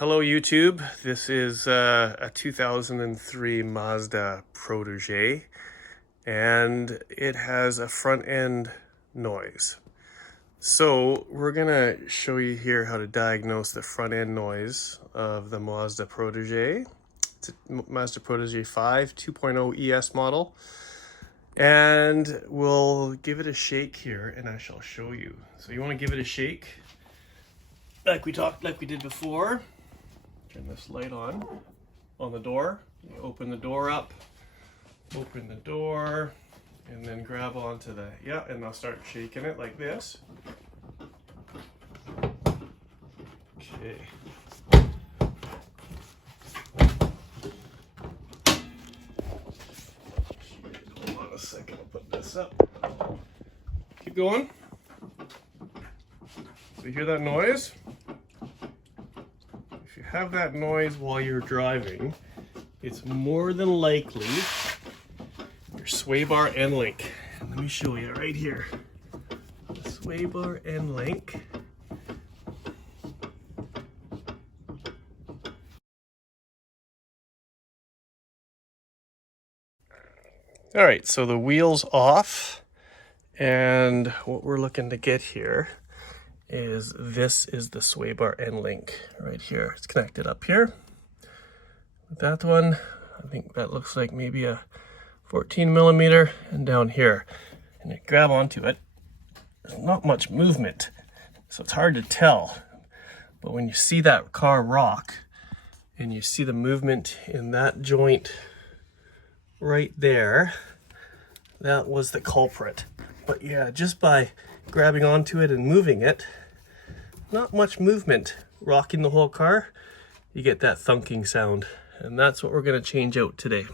Hello YouTube, this is a 2003 Mazda Protege and it has a front end noise. So we're gonna show you here how to diagnose the front end noise of the Mazda Protege. It's a Mazda Protege 5 2.0 ES model, and we'll give it a shake here and I shall show you. So you want to give it a shake like we did before. Turn this light on the door. You open the door up, open the door, and then grab onto the, and I'll start shaking it like this. Okay. Hold on a second, I'll put this up. Keep going. So you hear that noise? If you have that noise while you're driving, it's more than likely your sway bar end link. Let me show you right here. The sway bar end link. All right, so the wheel's off, and what we're looking to get here is this is the sway bar end link right here. It's connected up here. That one, I think that looks like maybe a 14 millimeter, and down here. And you grab onto it, there's not much movement, so it's hard to tell. But when you see that car rock, and you see the movement in that joint right there, that was the culprit. But yeah, just by grabbing onto it and moving it, not much movement, rocking the whole car, you get that thunking sound. And that's what we're going to change out today.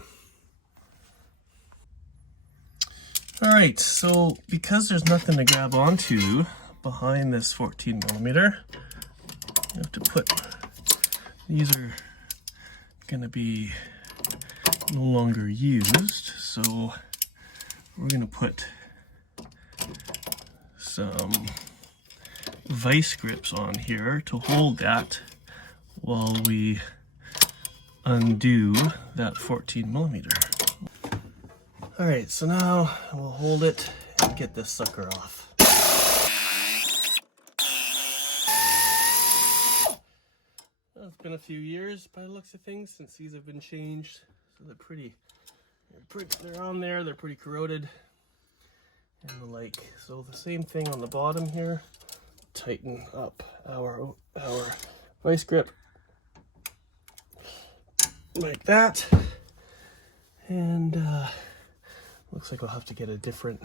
All right, so because there's nothing to grab onto behind this 14 millimeter, you have to put, these are going to be no longer used, so we're going to put some vice grips on here to hold that while we undo that 14 millimeter. All right, so now we'll hold it and get this sucker off. Well, it's been a few years by the looks of things since these have been changed, so they're on there, they're pretty corroded and the like. So the same thing on the bottom here, tighten up our vice grip like that, and looks like we'll have to get a different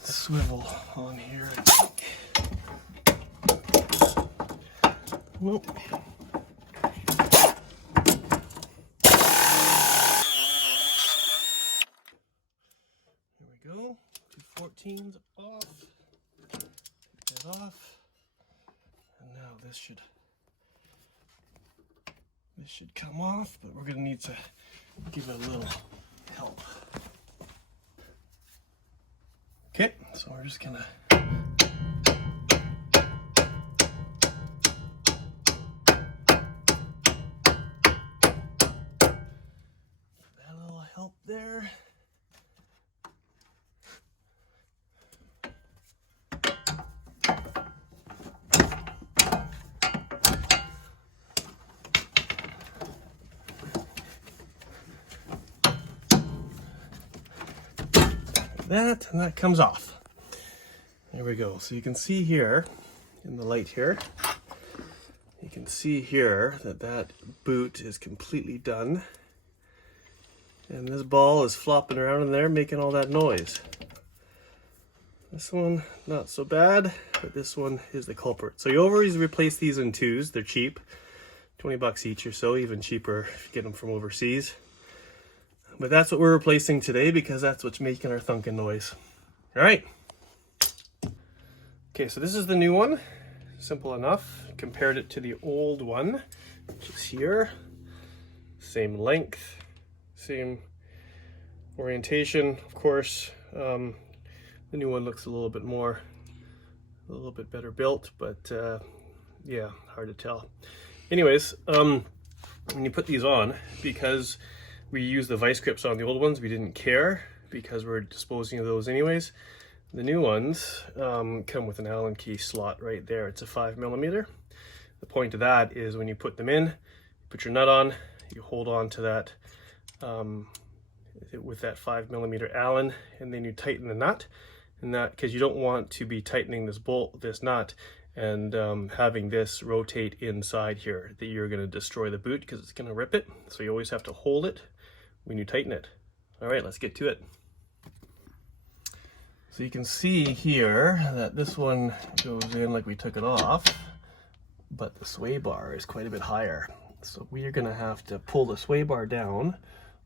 swivel on here, I think. Nope. There we go. 214s off. Take that off. And now this should come off, but we're gonna need to give it a little help. Okay, so we're just gonna that little help there. That, and that comes off. There we go. So you can see here in the light here, you can see here that boot is completely done, and this ball is flopping around in there making all that noise. This one not so bad, but this one is the culprit. So you always replace these in twos. They're cheap, 20 bucks each or so, even cheaper if you get them from overseas. But that's what we're replacing today because that's what's making our thunking noise. All right. Okay, so this is the new one. Simple enough. Compared it to the old one, which is here. Same length, same orientation. Of course, the new one looks a little bit better built, but yeah, hard to tell. Anyways, when you put these on, because we used the vice grips on the old ones, we didn't care because we're disposing of those anyways. The new ones come with an Allen key slot right there. It's a 5mm. The point of that is when you put them in, you put your nut on, you hold on to that with that 5mm Allen, and then you tighten the nut. And that, because you don't want to be tightening this nut and having this rotate inside here, that you're going to destroy the boot because it's going to rip it. So you always have to hold it when you tighten it. All right, let's get to it. So you can see here that this one goes in like we took it off, but the sway bar is quite a bit higher. So we are going to have to pull the sway bar down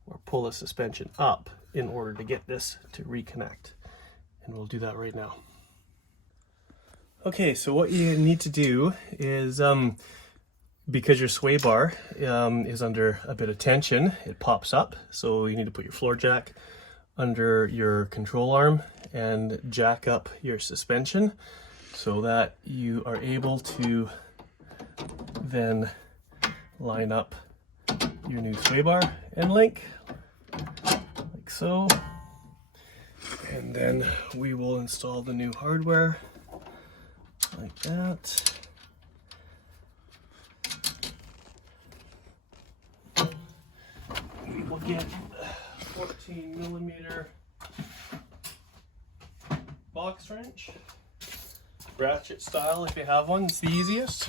or pull the suspension up in order to get this to reconnect. And we'll do that right now. Okay, so what you need to do is, because your sway bar is under a bit of tension, it pops up. So you need to put your floor jack under your control arm and jack up your suspension so that you are able to then line up your new sway bar and link, like so. And then we will install the new hardware like that. We will get 14mm box wrench, ratchet style if you have one, it's the easiest.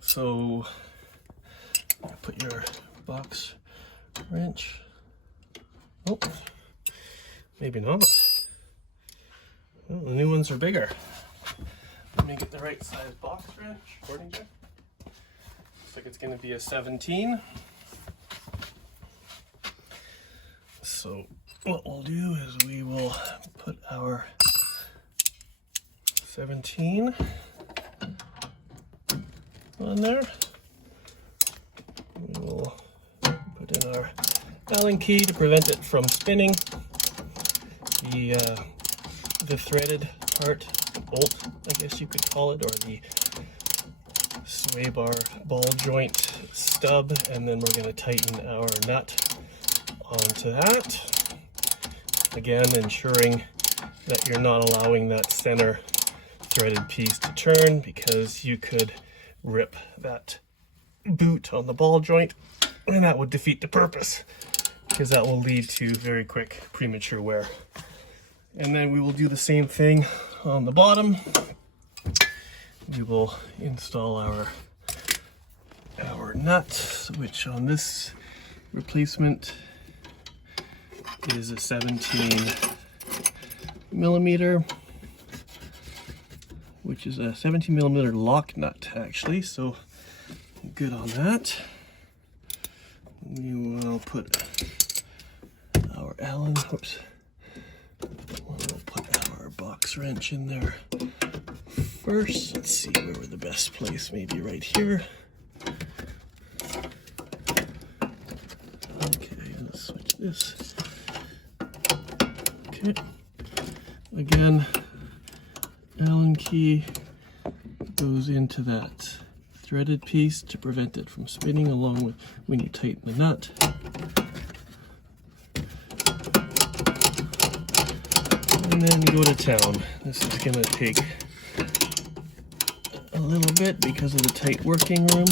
So put your box wrench, oh, maybe not. Well, the new ones are bigger. Let me get the right size box wrench according to. Looks like it's going to be a 17. So what we'll do is we will put our 17 on there. We will put in our Allen key to prevent it from spinning. The threaded part, the bolt, I guess you could call it, or the sway bar ball joint stub, and then we're going to tighten our nut onto that. Again, ensuring that you're not allowing that center threaded piece to turn, because you could rip that boot on the ball joint, and that would defeat the purpose, because that will lead to very quick premature wear. And then we will do the same thing on the bottom. We will install our nut, which on this replacement is a 17mm, which is a 17mm lock nut actually, so good on that. We will put our Allen, whoops, we'll put our box wrench in there first. Let's see where we're the best place, maybe right here. Okay, let's switch this. Okay, again, Allen key goes into that threaded piece to prevent it from spinning, along with when you tighten the nut. And then go to town. This is going to take a little bit because of the tight working room.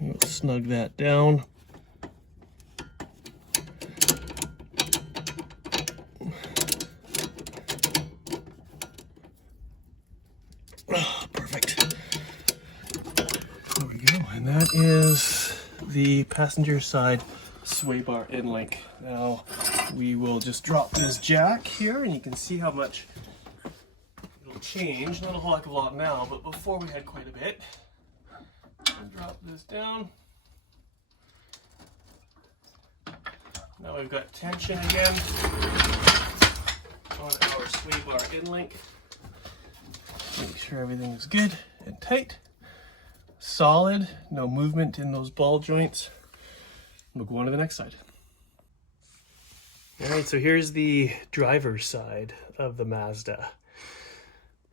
We'll snug that down. Oh, perfect. There we go. And that is the passenger side sway bar end link. Now we will just drop this jack here, and you can see how much it'll change. Not a whole heck of a lot now, but before we had quite a bit. I'll drop this down. Now we've got tension again on our sway bar end link. Make sure everything is good and tight, solid, no movement in those ball joints. We'll go on to the next side. All right, so here's the driver's side of the Mazda.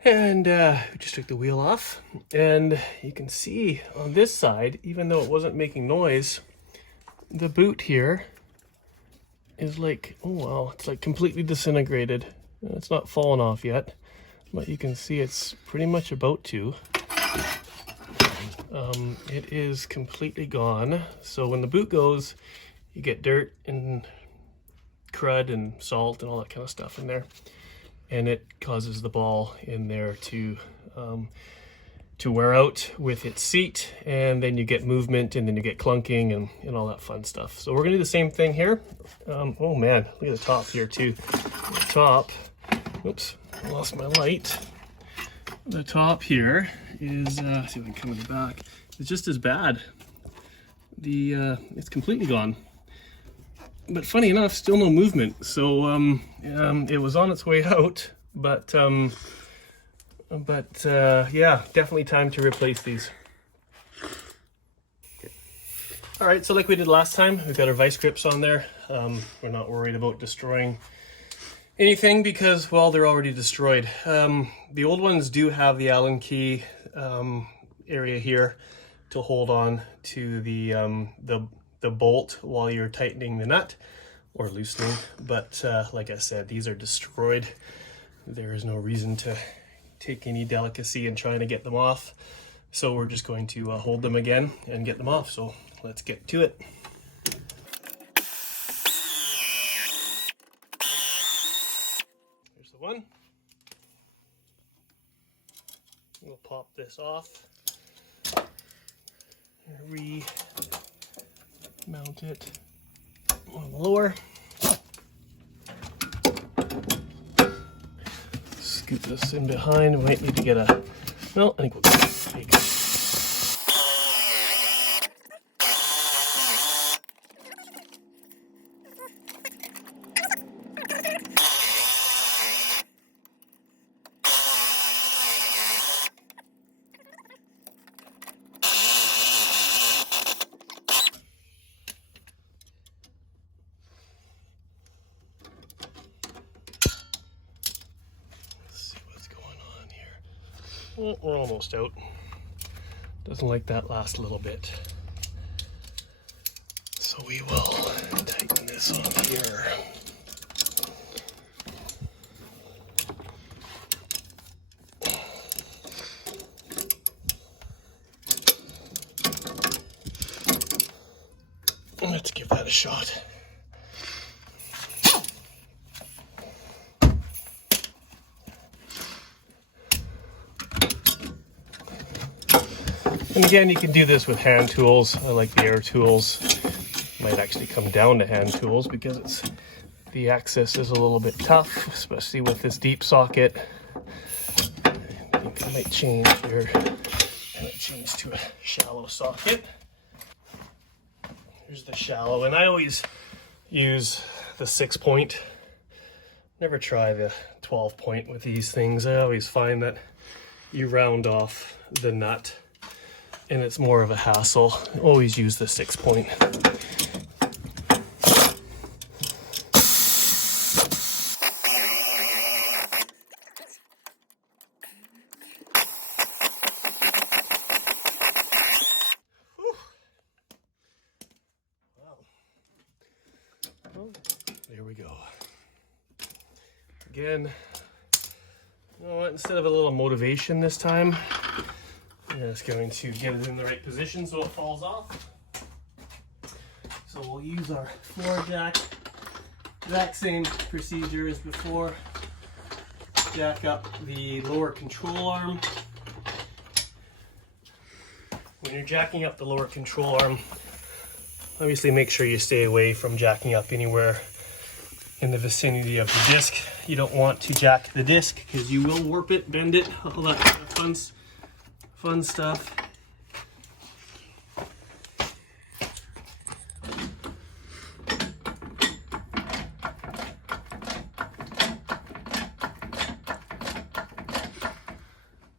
And we just took the wheel off, and you can see on this side, even though it wasn't making noise, the boot here is like, oh wow, it's like completely disintegrated. It's not fallen off yet, but you can see it's pretty much about to. It is completely gone. So when the boot goes, you get dirt and crud and salt and all that kind of stuff in there, and it causes the ball in there to wear out with its seat, and then you get movement, and then you get clunking and all that fun stuff. So we're gonna do the same thing here. Oh man, look at the top here too. The top, oops, I lost my light. The top here is, see if I can come in the back. It's just as bad. It's completely gone. But funny enough, still no movement. So it was on its way out, but yeah, definitely time to replace these. Okay. All right, so like we did last time, we've got our vice grips on there. We're not worried about destroying anything because, well, they're already destroyed. The old ones do have the Allen key area here to hold on to the bolt while you're tightening the nut or loosening, but like I said, these are destroyed. There is no reason to take any delicacy in trying to get them off, so we're just going to hold them again and get them off. So let's get to it. Here's the one. We'll pop this off, mount it on the lower. Scoot this in behind. We might need to get a, well, I think we'll take it. Well, we're almost out. Doesn't like that last little bit. So we will tighten this on here. Let's give that a shot. And again, you can do this with hand tools. I like the air tools. Might actually come down to hand tools because the access is a little bit tough, especially with this deep socket. I think I might change here. I might change to a shallow socket. Here's the shallow, and I always use the 6-point. Never try the 12-point with these things. I always find that you round off the nut and it's more of a hassle. Always use the 6-point. Well, there we go. Again, you know what? Instead of a little motivation this time, I'm just going to get it in the right position so it falls off. So we'll use our floor jack. Exact same procedure as before. Jack up the lower control arm. When you're jacking up the lower control arm, obviously make sure you stay away from jacking up anywhere in the vicinity of the disc. You don't want to jack the disc because you will warp it, bend it, all that fun stuff.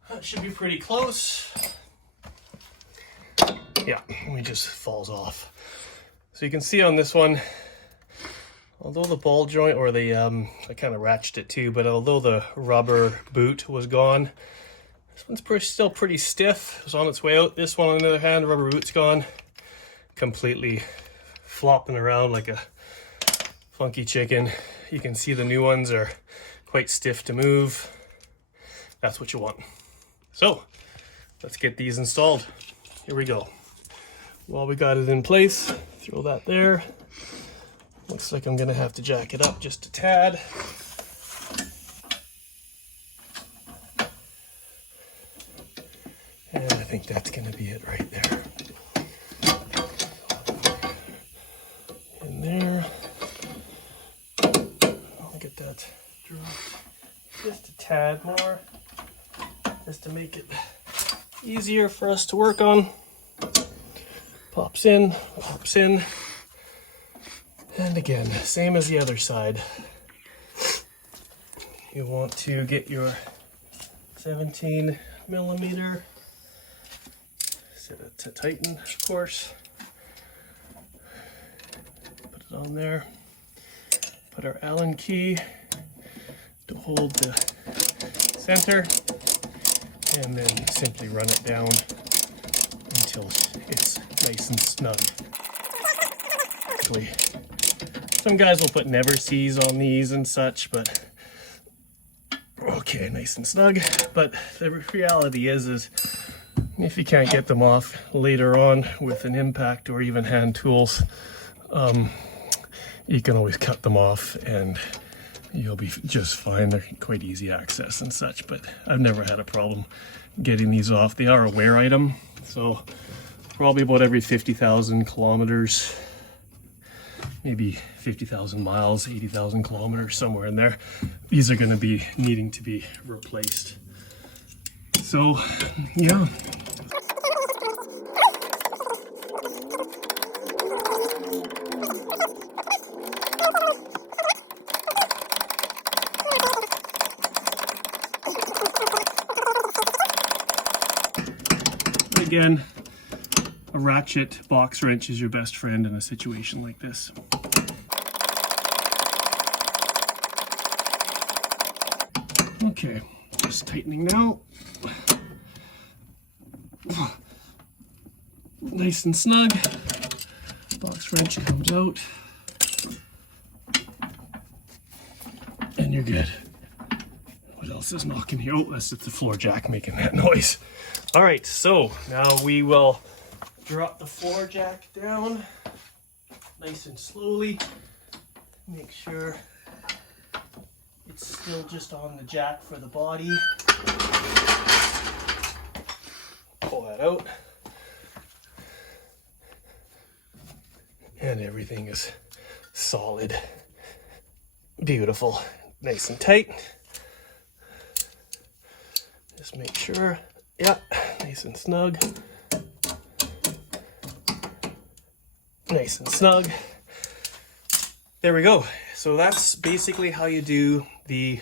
That should be pretty close. Yeah, it just falls off. So you can see on this one, Although the ball joint, or the, I kind of ratcheted it too, but although the rubber boot was gone, this one's still pretty stiff. It's on its way out. This one, on the other hand, the rubber boot's gone. Completely flopping around like a funky chicken. You can see the new ones are quite stiff to move. That's what you want. So, let's get these installed. Here we go. While we got it in place, throw that there. Looks like I'm gonna have to jack it up just a tad. And I think that's gonna be it right there. In there. I'll get that dropped just a tad more, just to make it easier for us to work on. Pops in, pops in. And again, same as the other side. You want to get your 17 millimeter, set it to tighten, of course. Put it on there. Put our Allen key to hold the center, and then simply run it down until it's nice and snug. Some guys will put never sees on these and such, but okay, nice and snug. But the reality is if you can't get them off later on with an impact or even hand tools, you can always cut them off and you'll be just fine. They're quite easy access and such, but I've never had a problem getting these off. They are a wear item, so probably about every 50,000 kilometers, maybe 50,000 miles, 80,000 kilometers, somewhere in there, these are going to be needing to be replaced. So, yeah. Again, a ratchet box wrench is your best friend in a situation like this. Okay, just tightening now. Nice and snug. Box wrench comes out. And you're good. What else is knocking here? Oh, that's just the floor jack making that noise. All right, so now we will drop the floor jack down nice and slowly. Make sure it's still just on the jack for the body. Pull that out. And everything is solid. Beautiful. Nice and tight. Just make sure. Yeah, nice and snug. Nice and snug. There we go. So that's basically how you do the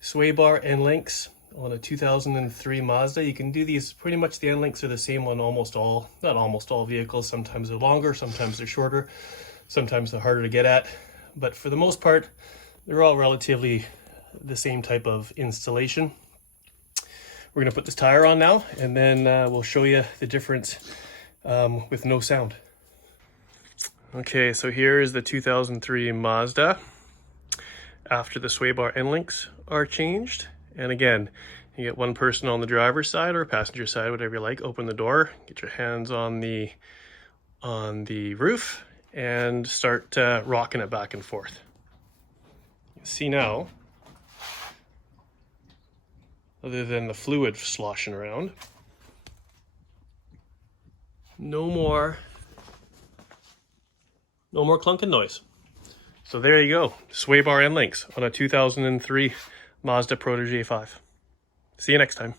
sway bar end links on a 2003 Mazda. You can do these, pretty much the end links are the same on almost all, not almost all vehicles. Sometimes they're longer, sometimes they're shorter, sometimes they're harder to get at. But for the most part, they're all relatively the same type of installation. We're going to put this tire on now, and then we'll show you the difference with no sound. Okay, so here is the 2003 Mazda after the sway bar end links are changed. And again, you get one person on the driver's side or passenger side, whatever you like. Open the door, get your hands on the roof, and start rocking it back and forth. You see now, other than the fluid sloshing around, no more clunking noise. So there you go, sway bar end links on a 2003 Mazda Protege 5. See you next time.